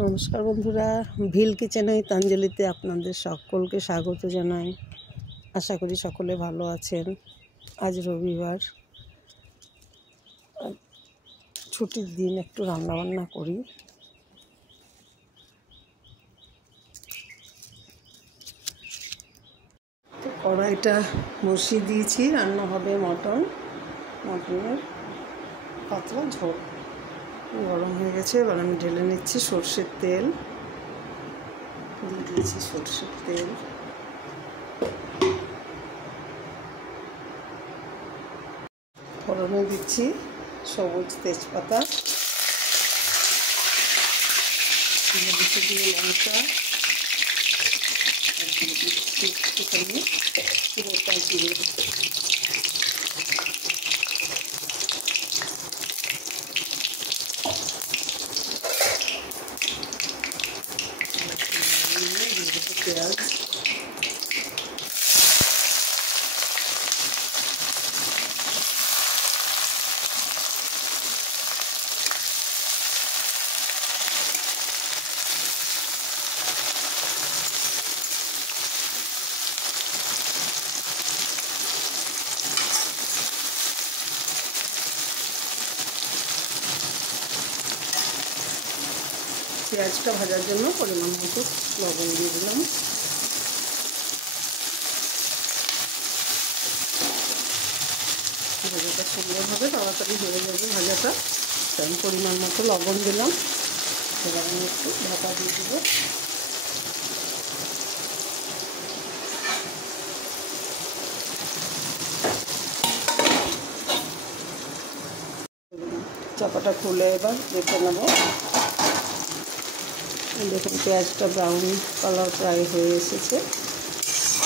নমস্কার বন্ধুরা, ভিল কিচেনে তাঞ্জলিতে আপনাদের সকলকে স্বাগত জানাই। আশা করি সকলে ভালো আছেন। আজ রবিবার, ছুটির দিন, একটু রান্নাবান্না করি। তো কড়াইটা বসিয়ে দিয়েছি, রান্না হবে মটনের পাতলা ঝোল। গরম হয়ে গেছে, এবার আমি ঢেলে নিচ্ছি সর্ষের তেল। দিয়ে দিয়েছি সর্ষের তেল, ফোড়নে দিচ্ছি সবুজ তেজপাতা, দিয়ে লঙ্কা, আর দিয়ে দিচ্ছি একটুখানি গোটা জিরে। পেঁয়াজ, পেঁয়াজটা ভাজার জন্য পরিমাণ মতো লবণ দিয়ে দিলাম। ভাজাটা সুন্দরভাবে তাড়াতাড়ি হয়ে যাবে ভাজাটা, আমি পরিমাণ মতো লবণ দিলাম। এবার আমি একটু ঢাকা দিয়ে দেবো। চাপাটা খুলে এবার দেখে নেব। দেখুন পেঁয়াজটা ব্রাউন কালার প্রায় হয়ে এসেছে,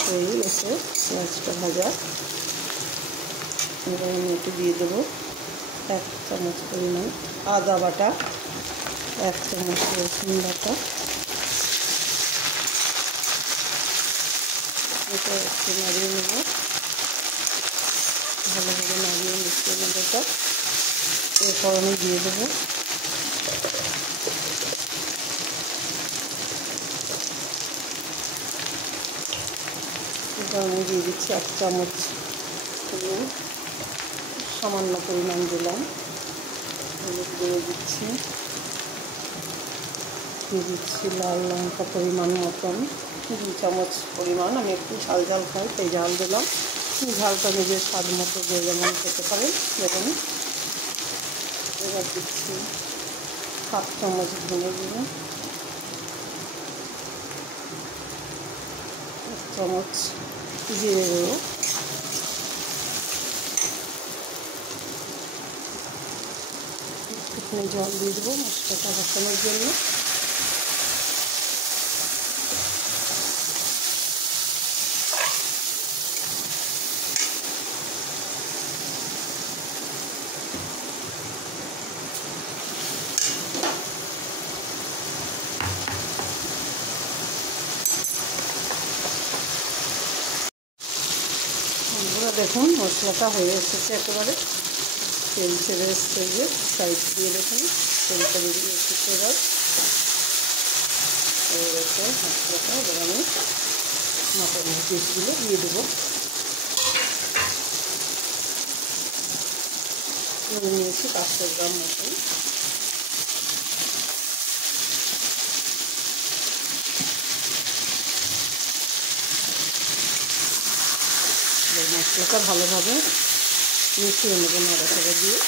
হয়ে গেছে পেঁয়াজটা ভাজা। এবার আমি একটু দিয়ে দেবো 1 চামচ পরিমাণ আদা বাটা, 1 চামচ রসুন বাটা। এটা একটু নাড়িয়ে নেব, ভালোভাবে নাড়িয়ে মিশিয়ে নেব এটা। এরপর আমি দিয়ে দেবো আমি দিয়ে দিচ্ছি 1 চামচ হলুদ, সামান্য পরিমাণ দিলাম। হলুদ দিয়ে দিচ্ছি লাল লঙ্কা পরিমাণ মতন 2 চামচ পরিমাণ। আমি একটু ঝাল খাই, তাই ঝাল দিলাম। ঝালটা নিজের স্বাদ মতো যে যেমন খেতে পারেন দেখুন। এবার দিচ্ছি 1/2 চামচ ধনে গুঁড়ো, 1 চামচ জিরে গুঁড়ো, একটুখানি জল দিয়ে দেবো মশলাটা কষানোর জন্য। দেখুন মশলাটা হয়ে এসেছে, একেবারে তেল ছেড়ে এসছে, যে সাইড দিয়ে দেখুন তেলটা বেরিয়ে এসেছে। এবার হয়ে গেছে মশলাটা। এবার আমি মটনের পিসগুলো দিয়ে দেবো। নিয়েছি 500 গ্রাম মটন। মশলাটা ভালোভাবে মিশিয়ে নেব নাড়াচাড়া দিয়ে।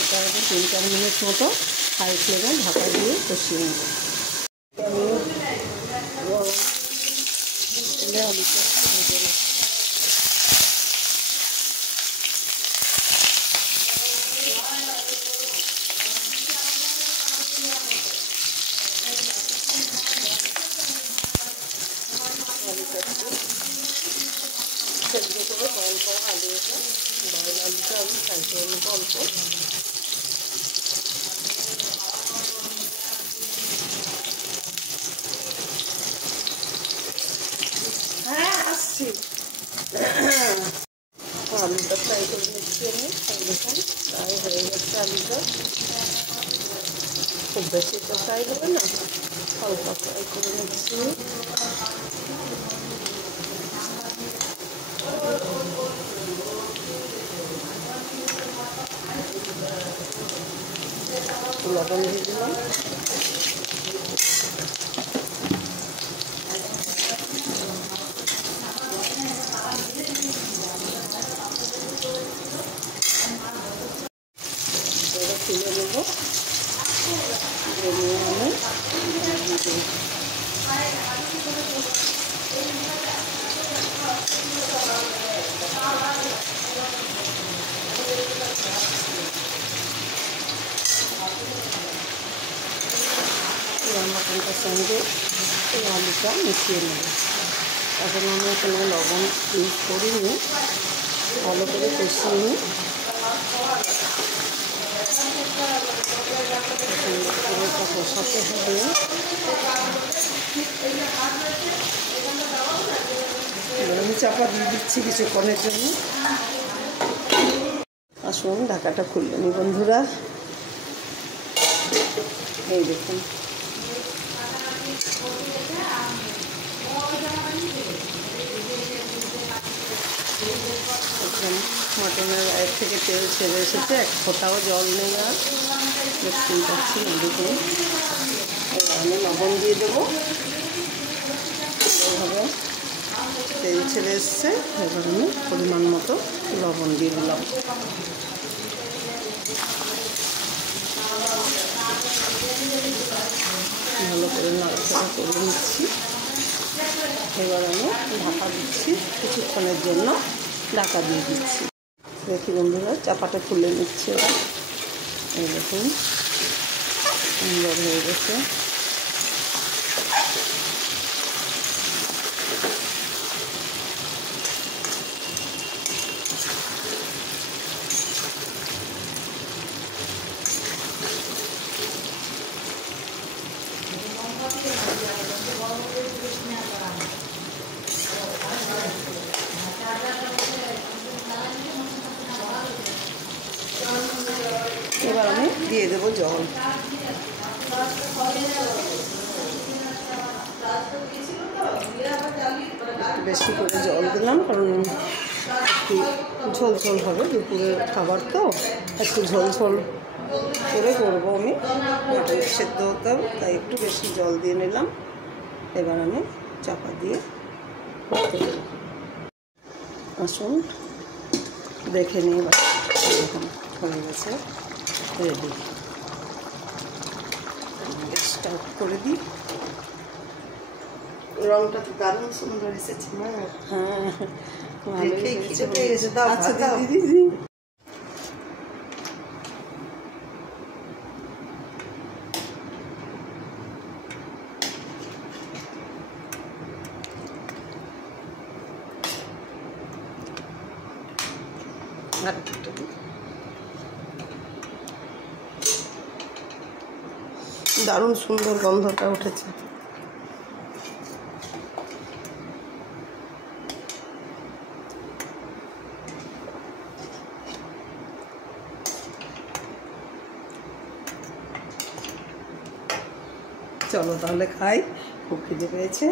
এটা 3-4 মিনিট মতো হাই ফ্লেমে ঢাকা দিয়ে কষিয়ে নেব। আমি আলুটা ভেজে নেব। অল্প অল্প। হ্যাঁ আসছি। আলুটা ফ্রাই করে নিচ্ছি আমি। দেখুন ফ্রাই হয়ে গেছে আলুটা। খুব বেশি তো ফ্রাই হবে না, হালকা ফ্রাই করে নিচ্ছি। লবণ দিয়ে দিলাম। এবার তুলে নেবো, নিয়ে আমি মটনটার সঙ্গে এই আলুটা মিশিয়ে নেব। এখন আমি কোনো লবণ ইউজ করিনি, ভালো করে কষিয়ে নিই। পুরোটা কষাতে হবে। আমি চাপা দিয়ে দিচ্ছি কিছুক্ষণের জন্য। আসুন ঢাকাটা খুললে নি বন্ধুরা। এই দেখুন মটনের গায়ের থেকে তেল ছেড়ে এসেছে, এক ফোঁটাও জল নেই আর, দেখতেই পাচ্ছি না। দেখুন এবার আমি লবণ দিয়ে দেবো। এইভাবে তেল ছেড়ে এসছে, এবার আমি পরিমাণ মতো লবণ দিয়ে দিলাম। ভালো করে নাড়াচাড়া করে নিচ্ছি। এবার আমি ঢাকা দিচ্ছি, কিছুক্ষণের জন্য ঢাকা দিয়ে দিচ্ছি। দেখি বন্ধুরা চাপাটা খুলে নিচ্ছে। এই দেখুন সুন্দর হয়ে গেছে। এবার আমি দিয়ে দেবো জল। বেশি করে জল দিলাম, কারণ একটু ঝোল ঝোল হবে, দুপুরের খাবার তো একটু ঝোল ঝোল করে করবো আমি। মটন সেদ্ধ হতে হবে, তাই একটু বেশি জল দিয়ে নিলাম। এবার আমি চাপা দিয়ে করতে দেব। আসুন দেখে নিই এবার হয়ে গেছে, রেডি। গ্যাসটা অফ করে দিই। রংটা তো দারুণ সুন্দর এসেছে। হ্যাঁ আচ্ছা দিদি দারুণ সুন্দর গন্ধটা উঠেছে। চলো তাহলে খাই, খুব খিদে পেয়েছে।